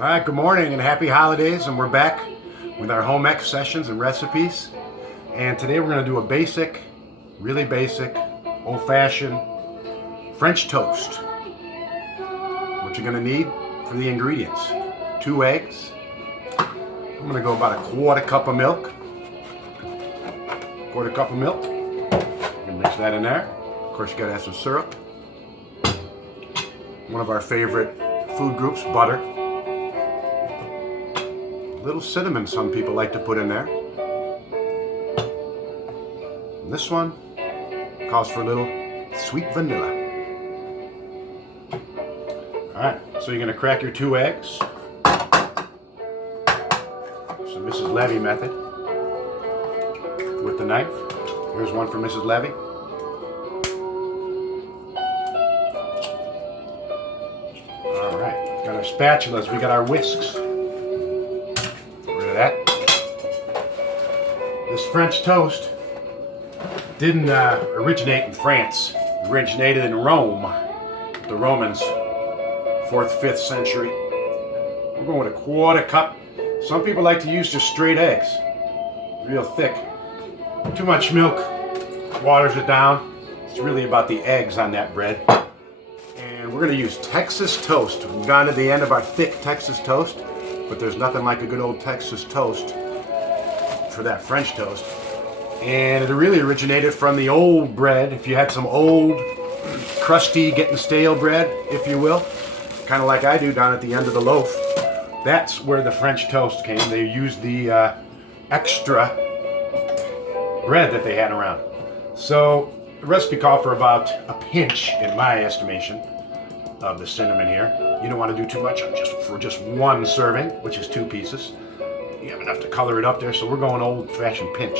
All right, good morning and happy holidays, and we're back with our home ec sessions and recipes. And today we're going to do a basic, really basic, old-fashioned French toast. What you're going to need for the ingredients: 2 eggs. I'm going to go about a quarter cup of milk. Quarter cup of milk. You can mix that in there. Of course, you got to have some syrup. One of our favorite food groups, butter. A little cinnamon some people like to put in there. And this one calls for a little sweet vanilla. Alright, so you're going to crack your 2 eggs. So Mrs. Levy method with the knife. Here's one for Mrs. Levy. Alright, got our spatulas, we got our whisks. That. This French toast didn't originate in France. It originated in Rome, the Romans, 4th, 5th century. We're going with a quarter cup. Some people like to use just straight eggs, real thick. Too much milk waters it down. It's really about the eggs on that bread. And we're going to use Texas toast. We've gone to the end of our thick Texas toast. But there's nothing like a good old Texas toast for that French toast. And it really originated from the old bread. If you had some old, crusty, getting stale bread, if you will, kind of like I do down at the end of the loaf, that's where the French toast came. They used the extra bread that they had around. So the recipe called for about a pinch, in my estimation, of the cinnamon here. You don't want to do too much for just 1 serving, which is 2 pieces. You have enough to color it up there, so we're going old-fashioned pinch.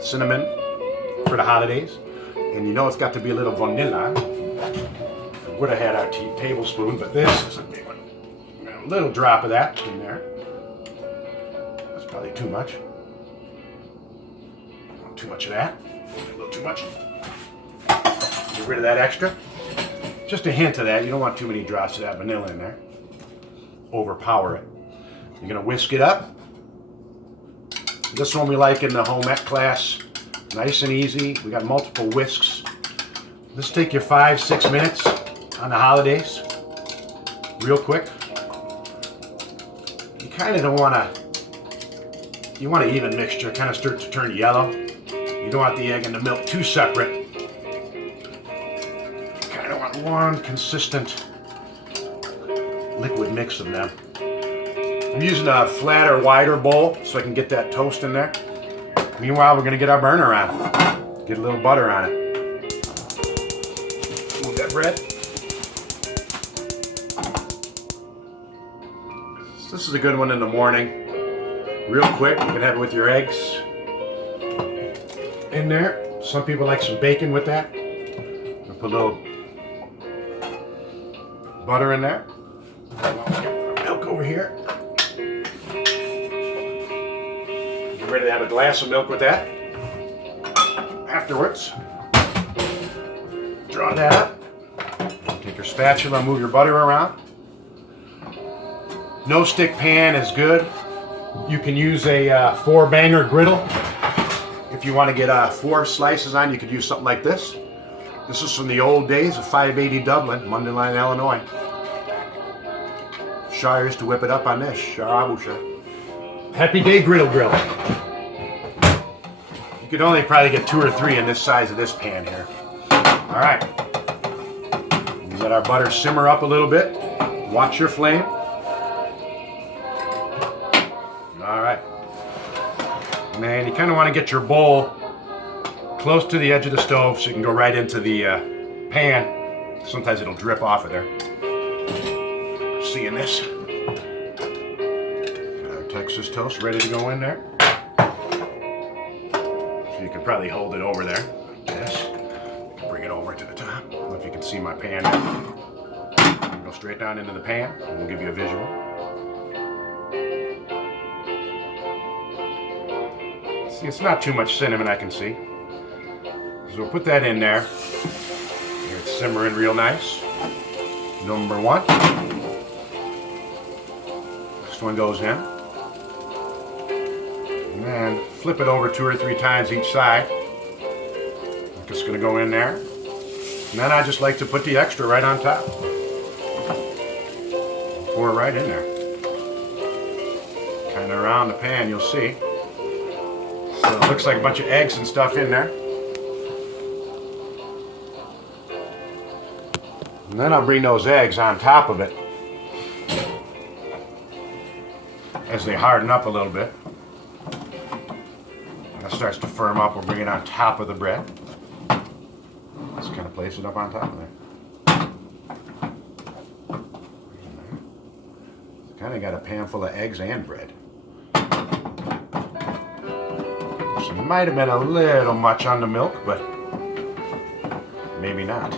Cinnamon for the holidays. And you know it's got to be a little vanilla. We would have had our tablespoon, but this is a big one. A little drop of that in there. That's probably too much. Too much of that. A little too much. Get rid of that extra. Just a hint of that. You don't want too many drops of that vanilla in there. Overpower it. You're going to whisk it up. This one we like in the home ec class. Nice and easy. We got multiple whisks. This take you 5-6 minutes on the holidays. Real quick. You kind of don't want to... You want an even mixture. Kind of start to turn yellow. You don't want the egg and the milk too separate. One consistent liquid mix of them. I'm using a flatter, wider bowl so I can get that toast in there. Meanwhile, we're going to get our burner on. Get a little butter on it. Move that bread. This is a good one in the morning. Real quick, you can have it with your eggs in there. Some people like some bacon with that. I'll put a little butter in there. Milk over here. Get ready to have a glass of milk with that. Afterwards, draw that up. Take your spatula, move your butter around. No stick pan is good. You can use a 4-banger griddle. If you want to get 4 slices on, you could use something like this. This is from the old days of 580 Dublin, Mundelein, Illinois. Shire used to whip it up on this. Happy Day Griddle Grill. You could only probably get 2 or 3 in this size of this pan here. Alright. We let our butter simmer up a little bit. Watch your flame. Alright. Man, you kind of want to get your bowl close to the edge of the stove so you can go right into the pan. Sometimes it'll drip off of there. Seeing this. Got our Texas toast ready to go in there. So you can probably hold it over there like this. Bring it over to the top. I don't know if you can see my pan there. Go straight down into the pan and we'll give you a visual. See, it's not too much cinnamon I can see. So we'll put that in there. Here it's simmering real nice. Number 1. Next one goes in. And then flip it over 2 or 3 times each side. It's going to go in there. And then I just like to put the extra right on top. Pour it right in there. Kind of around the pan, you'll see. So it looks like a bunch of eggs and stuff in there. And then I'll bring those eggs on top of it as they harden up a little bit. That starts to firm up, we'll bring it on top of the bread. Just kind of place it up on top of there. Kind of got a pan full of eggs and bread. This might have been a little much on the milk, but maybe not.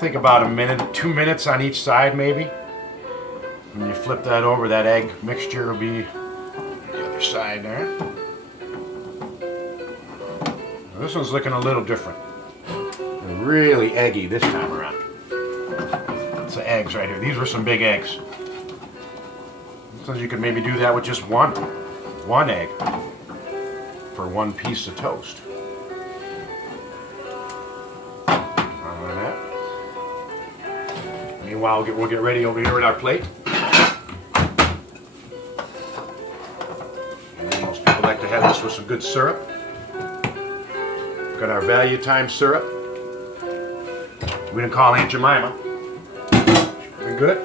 Take about a minute, 2 minutes on each side maybe. When you flip that over, that egg mixture will be the other side there. This one's looking a little different. They're really eggy this time around. It's the eggs right here. These were some big eggs. Sometimes you could maybe do that with just one egg for one piece of toast. Meanwhile, we'll get ready over here with our plate. And most people like to have this with some good syrup. Got our value time syrup. We didn't call Aunt Jemima. We good?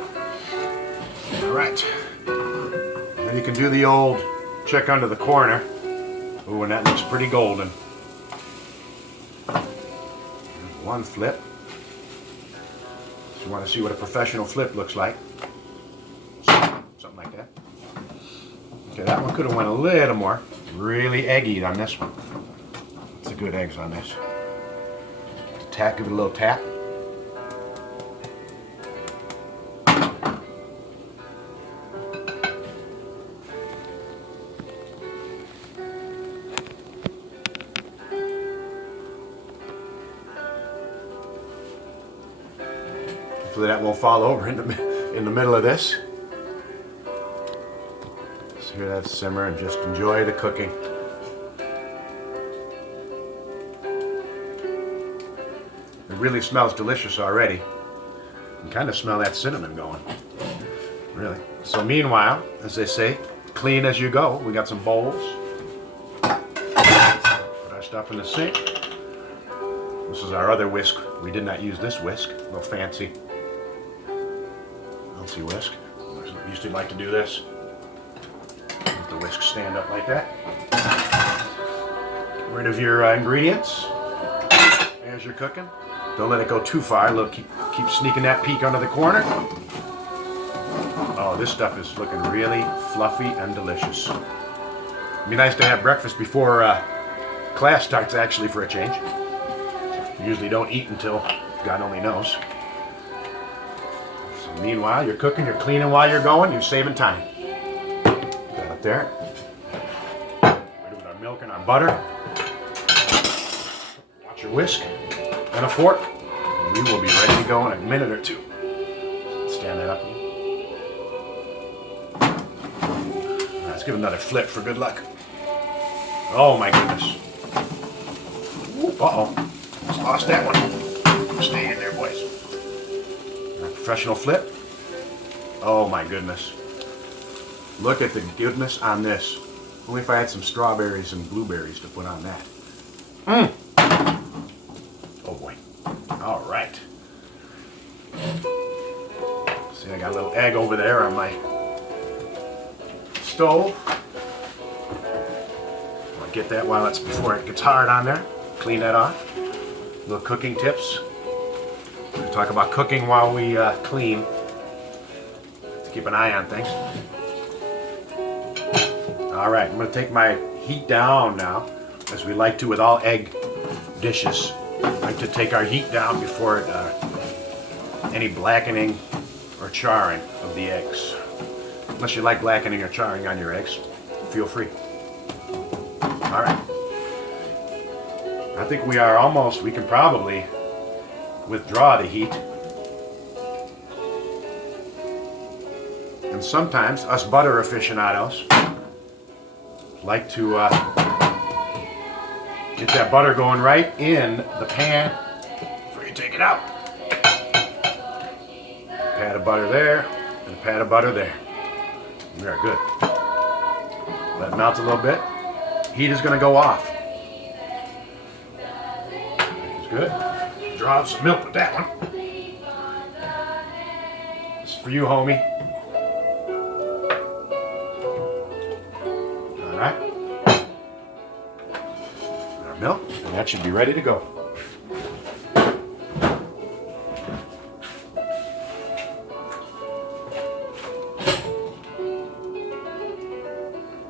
All right. Then you can do the old check under the corner. Ooh, and that looks pretty golden. There's one flip. So you want to see what a professional flip looks like. Something like that. Okay, that one could have went a little more. Really eggy on this one. It's a good eggs on this. Tap, give it a little tap. Hopefully that won't fall over in the middle of this. Just hear that simmer and just enjoy the cooking. It really smells delicious already. You can kind of smell that cinnamon going. Really. So meanwhile, as they say, clean as you go. We got some bowls. Put our stuff in the sink. This is our other whisk. We did not use this whisk. A little fancy whisk. I used to like to do this. Let the whisk stand up like that. Get rid of your ingredients as you're cooking. Don't let it go too far. Look, keep sneaking that peek under the corner. Oh, this stuff is looking really fluffy and delicious. It'd be nice to have breakfast before class starts, actually, for a change. Usually don't eat until God only knows. So meanwhile, you're cooking, you're cleaning while you're going, you're saving time. Put that up there. Ready with our milk and our butter. Watch your whisk and a fork. And we will be ready to go in a minute or two. Stand that up. Let's give another flip for good luck. Oh my goodness. Uh-oh. Just lost that one. Stay in there, boys. A professional flip. Oh my goodness. Look at the goodness on this. Only if I had some strawberries and blueberries to put on that. Mmm. Oh boy. All right. See, I got a little egg over there on my stove. I'll get that while it's before it gets hard on there. Clean that off. Little cooking tips. We talk about cooking while we clean. To keep an eye on things. All right, I'm going to take my heat down now, as we like to with all egg dishes. I like to take our heat down before any blackening or charring of the eggs. Unless you like blackening or charring on your eggs, feel free. All right. I think we are almost, we can probably withdraw the heat. And sometimes us butter aficionados like to get that butter going right in the pan before you take it out. Pat of butter there, and a pat of butter there. We are good. Let it melt a little bit. Heat is going to go off. It's good. Draw out some milk with that one. This is for you, homie. All right. Our milk, and that should be ready to go.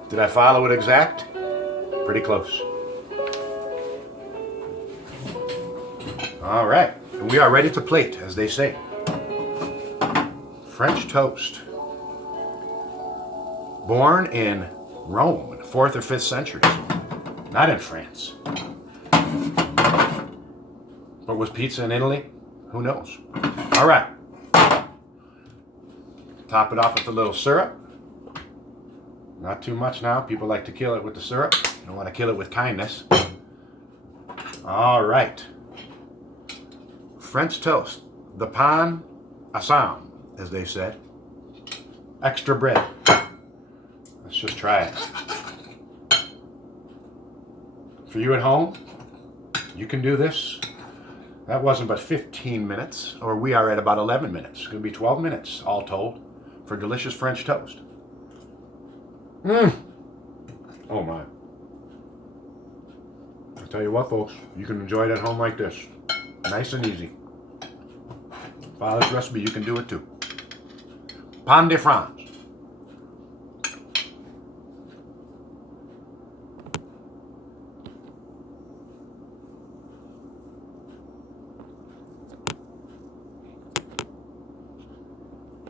Did I follow it exact? Pretty close. All right, and we are ready to plate, as they say. French toast. Born in Rome in the 4th or 5th centuries. Not in France. But was pizza in Italy? Who knows? All right. Top it off with a little syrup. Not too much now. People like to kill it with the syrup. You don't want to kill it with kindness. All right. French toast. The pain assam, as they said. Extra bread. Let's just try it. For you at home, you can do this. That wasn't but 15 minutes, or we are at about 11 minutes. It's going to be 12 minutes, all told, for delicious French toast. Oh my. I'll tell you what, folks, you can enjoy it at home like this. Nice and easy. Follow this recipe, you can do it too. Pain de France.